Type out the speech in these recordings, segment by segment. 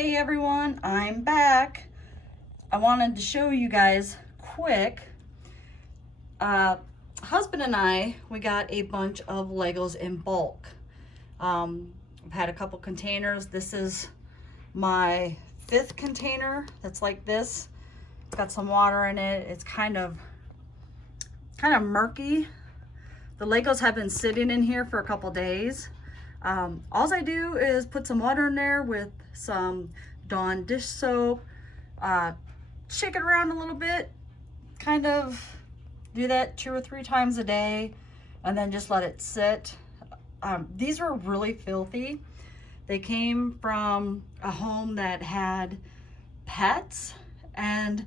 Hey everyone, I'm back. I wanted to show you guys quick. Husband and I, we got a bunch of Legos in bulk. I've had a couple containers. This is my 5th container that's like this. It's got some water in it. It's kind of murky. The Legos have been sitting in here for a couple days. All I do is put some water in there with some Dawn dish soap, shake it around a little bit, kind of do that 2 or 3 times a day, and then just let it sit. These were really filthy. They came from a home that had pets, and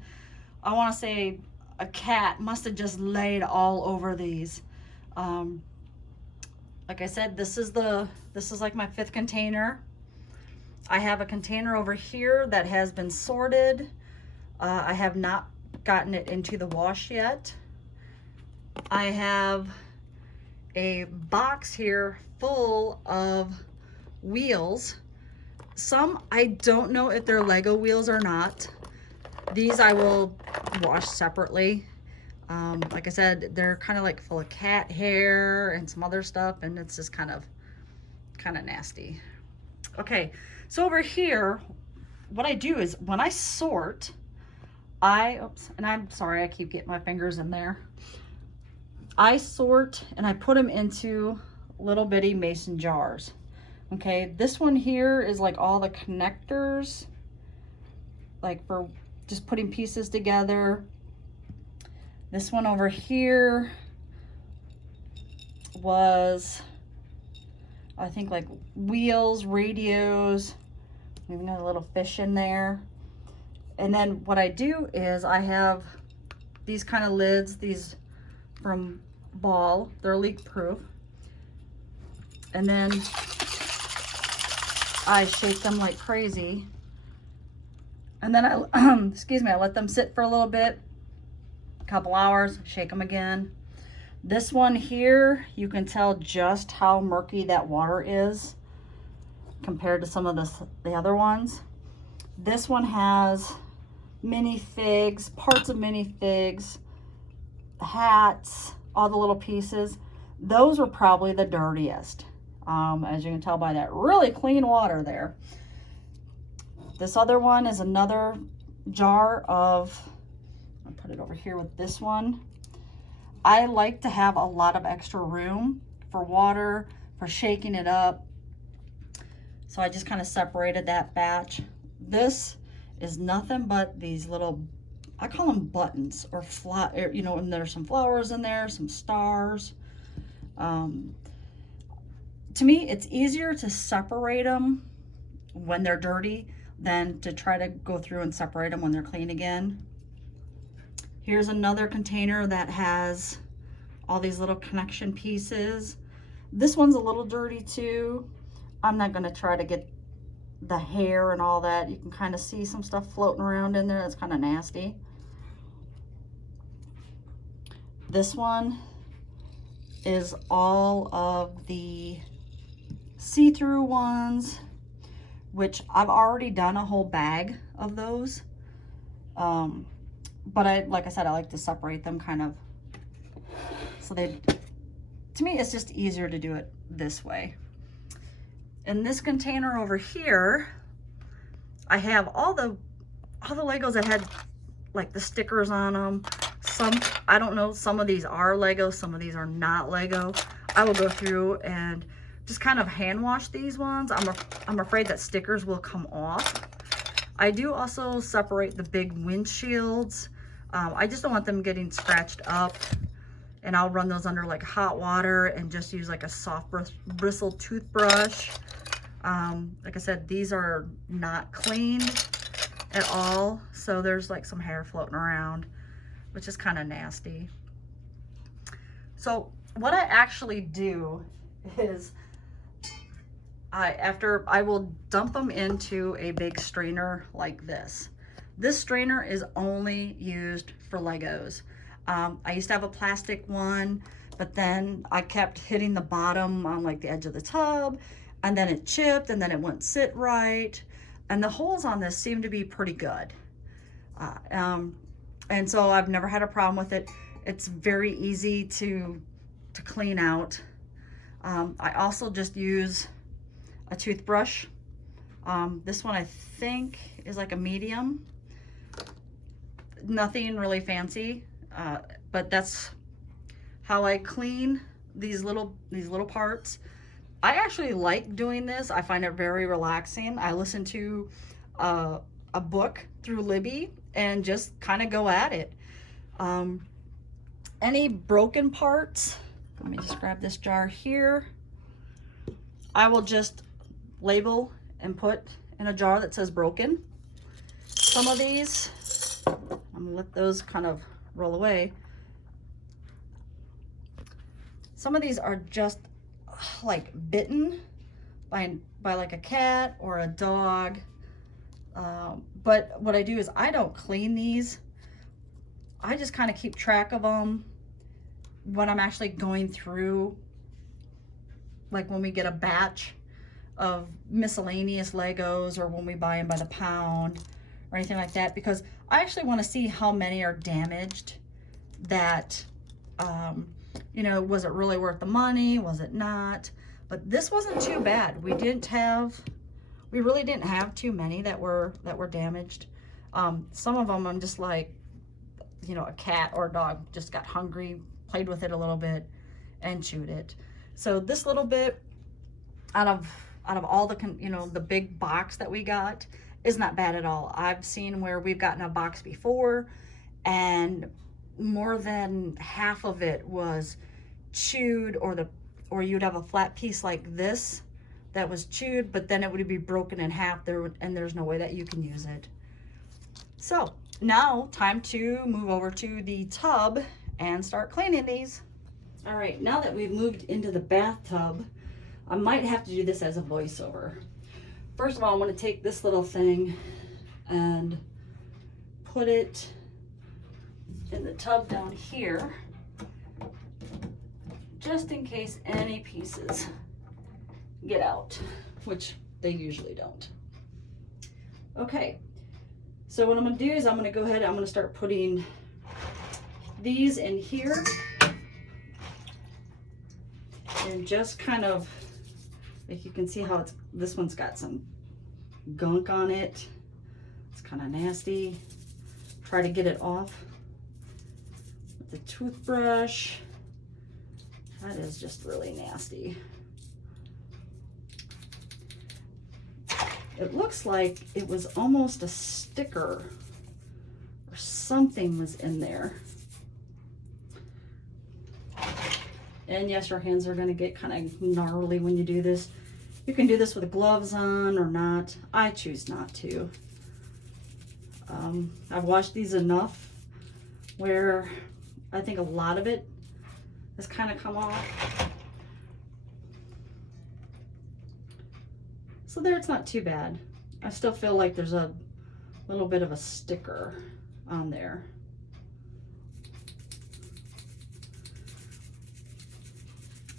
I want to say a cat must have just laid all over these. Like I said, this is like my 5th container. I have a container over here that has been sorted. I have not gotten it into the wash yet. I have a box here full of wheels. Some I don't know if they're Lego wheels or not. These I will wash separately. Like I said, they're kind of like full of cat hair and some other stuff, and it's just kind of nasty. Okay, so over here, what I do is when I sort, oops, and I'm sorry, I keep getting my fingers in there. I sort and I put them into little bitty mason jars. Okay, this one here is like all the connectors, like for just putting pieces together. This one over here was, I think, like wheels, radios, even got a little fish in there. And then what I do is I have these kind of lids, these from Ball, they're leak proof. And then I shake them like crazy. And then I, excuse me, I let them sit for a little bit, a couple hours, shake them again. This one here, you can tell just how murky that water is compared to some of the other ones. This one has minifigs, parts of minifigs, hats, all the little pieces. Those are probably the dirtiest, as you can tell by that really clean water there. This other one is another jar of, I'll put it over here with this one. I like to have a lot of extra room for water, for shaking it up. So I just kind of separated that batch. This is nothing but these little, I call them buttons or you know, and there's some flowers in there, some stars. To me, it's easier to separate them when they're dirty than to try to go through and separate them when they're clean again. Here's another container that has all these little connection pieces. This one's a little dirty too. I'm not gonna try to get the hair and all that. You can kind of see some stuff floating around in there. That's kind of nasty. This one is all of the see-through ones, which I've already done a whole bag of those. But like I said, I like to separate them kind of, so to me, it's just easier to do it this way. In this container over here, I have all the Legos that had like the stickers on them. Some, I don't know, some of these are Lego, some of these are not Lego. I will go through and just kind of hand wash these ones. I'm afraid that stickers will come off. I do also separate the big windshields. I just don't want them getting scratched up, and I'll run those under like hot water and just use like a soft bristle toothbrush. Like I said, these are not cleaned at all, so there's like some hair floating around, which is kind of nasty. So what I actually do is I will dump them into a big strainer like this. This strainer is only used for Legos. I used to have a plastic one, but then I kept hitting the bottom on like the edge of the tub, and then it chipped, and then it wouldn't sit right. And the holes on this seem to be pretty good. And so I've never had a problem with it. It's very easy to clean out. I also just use a toothbrush. This one I think is like a medium. Nothing really fancy, but that's how I clean these little parts. I actually like doing this. I find it very relaxing. I listen to a book through Libby and just kind of go at it. Any broken parts, let me just grab this jar here. I will just label and put in a jar that says broken. Some of these, I'm gonna let those kind of roll away. Some of these are just like bitten by like a cat or a dog. But what I do is I don't clean these. I just kind of keep track of them when I'm actually going through, like when we get a batch of miscellaneous Legos or when we buy them by the pound or anything like that, because I actually want to see how many are damaged that, you know, was it really worth the money? Was it not? But this wasn't too bad. We really didn't have too many that were damaged. Some of them I'm just like, you know, a cat or a dog just got hungry, played with it a little bit and chewed it. So this little bit out of all the, you know, the big box that we got is not bad at all. I've seen where we've gotten a box before and more than half of it was chewed, or you'd have a flat piece like this that was chewed, but then it would be broken in half there, and there's no way that you can use it. So now time to move over to the tub and start cleaning these. All right, now that we've moved into the bathtub, I might have to do this as a voiceover. First of all, I want to take this little thing and put it in the tub down here, just in case any pieces get out, which they usually don't. Okay, so what I'm going to do is I'm going to go ahead, I'm going to start putting these in here and just kind of, like you can see how this one's got some gunk on it. It's kind of nasty. Try to get it off with the toothbrush. That is just really nasty. It looks like it was almost a sticker or something was in there. And yes, your hands are going to get kind of gnarly when you do this. You can do this with gloves on or not. I choose not to. I've washed these enough where I think a lot of it has kind of come off. So there, it's not too bad. I still feel like there's a little bit of a sticker on there.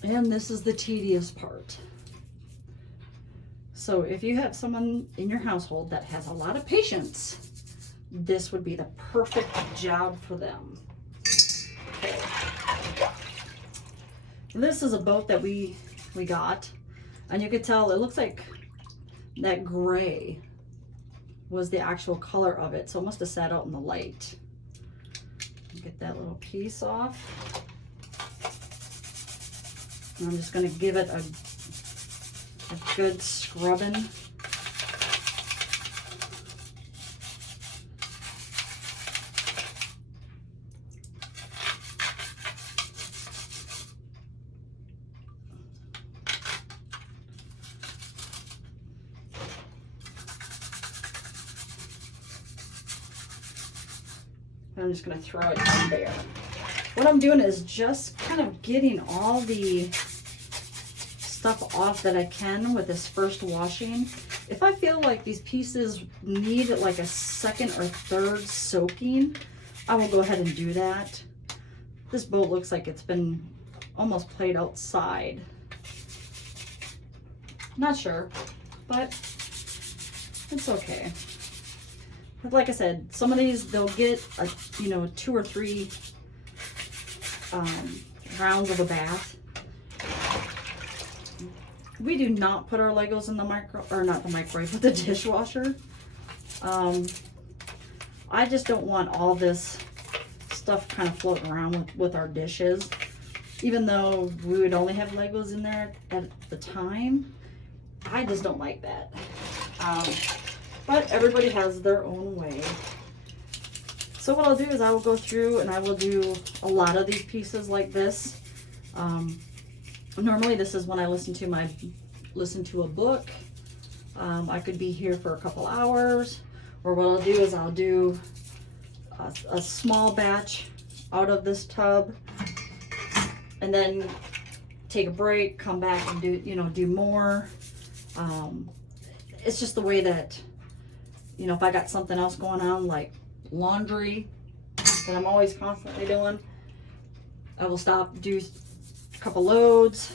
And this is the tedious part. So if you have someone in your household that has a lot of patience, this would be the perfect job for them. Okay. This is a boat that we got, and you could tell it looks like that gray was the actual color of it, so it must have sat out in the light. Get that little piece off. And I'm just going to give it a good scrubbing. I'm just going to throw it in there. What I'm doing is just kind of getting all the stuff off that I can with this first washing. If I feel like these pieces need like a second or third soaking, I will go ahead and do that. This boat looks like it's been almost played outside. Not sure, but It's okay. But like I said, some of these, they'll get, you know, 2 or 3 rounds of a bath. We do not put our Legos in the microwave, but the dishwasher. I just don't want all this stuff kind of floating around with our dishes. Even though we would only have Legos in there at the time, I just don't like that. But everybody has their own way. So what I'll do is I will go through and I will do a lot of these pieces like this. Normally this is when I listen to a book. I could be here for a couple hours, or what I'll do is I'll do a small batch out of this tub and then take a break, come back and do more. It's just the way that, you know, if I got something else going on like laundry that I'm always constantly doing, I will stop, do a couple loads,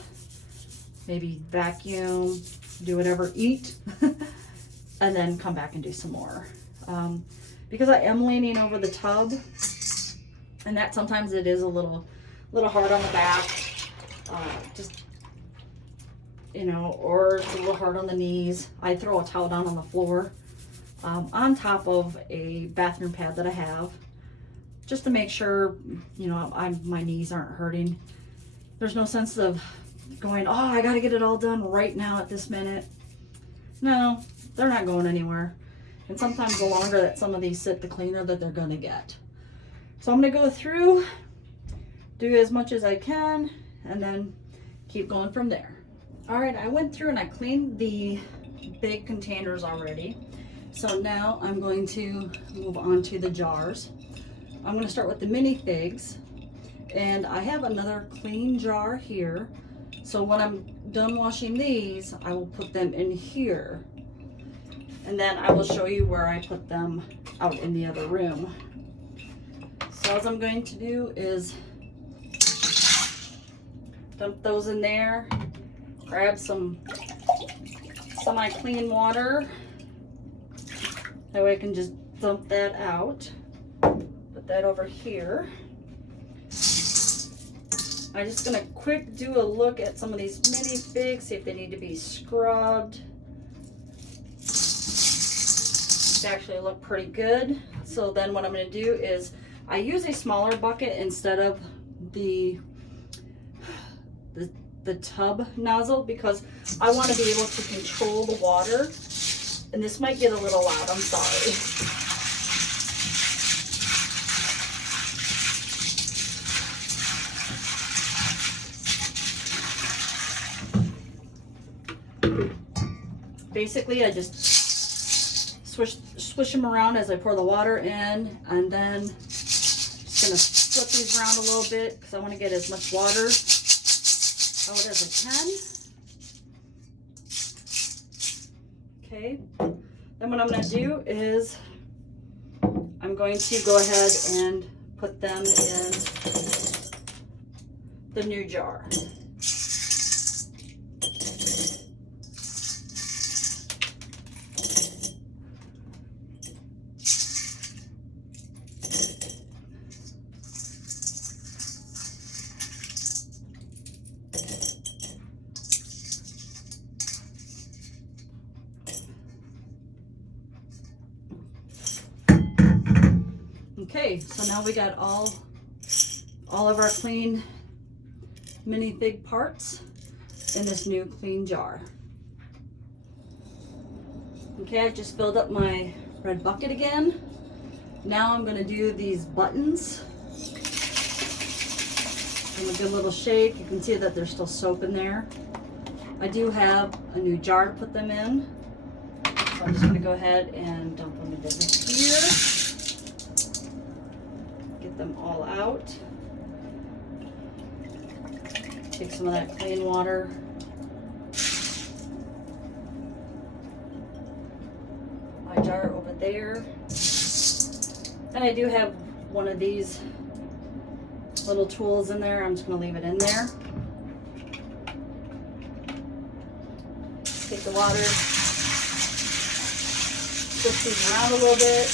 maybe vacuum, do whatever, eat, and then come back and do some more. Because I am leaning over the tub, and that sometimes it is a little hard on the back, just, you know, or it's a little hard on the knees. I throw a towel down on the floor, on top of a bathroom pad that I have, just to make sure, you know, my knees aren't hurting. There's no sense of going, oh, I got to get it all done right now at this minute. No, they're not going anywhere. And sometimes the longer that some of these sit, the cleaner that they're going to get. So I'm going to go through, do as much as I can, and then keep going from there. All right, I went through and I cleaned the big containers already. So now I'm going to move on to the jars. I'm going to start with the minifigs, and I have another clean jar here. So when I'm done washing these, I will put them in here. And then I will show you where I put them out in the other room. So all I'm going to do is dump those in there, grab some semi-clean water. That way I can just dump that out. Put that over here. I'm just gonna quick do a look at some of these minifigs, see if they need to be scrubbed. They actually look pretty good. So then what I'm gonna do is I use a smaller bucket instead of the tub nozzle, because I want to be able to control the water. And this might get a little loud, I'm sorry. Basically, I just swish them around as I pour the water in, and then just gonna flip these around a little bit because I want to get as much water out as I can. Okay, then what I'm going to do is I'm going to go ahead and put them in the new jar. Okay, so now we got all of our clean minifig parts in this new clean jar. Okay, I just filled up my red bucket again. Now I'm going to do these buttons. Give them a good little shake. You can see that there's still soap in there. I do have a new jar to put them in. So I'm just going to go ahead and dump them into here. Get them all out. Take some of that clean water. My jar over there. And I do have one of these little tools in there. I'm just going to leave it in there. Take the water. Switch these around a little bit.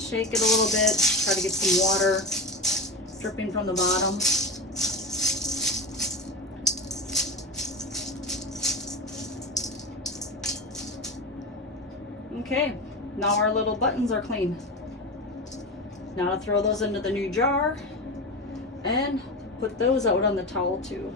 Shake it a little bit, try to get some water dripping from the bottom. Okay, now our little buttons are clean. Now to throw those into the new jar and put those out on the towel too.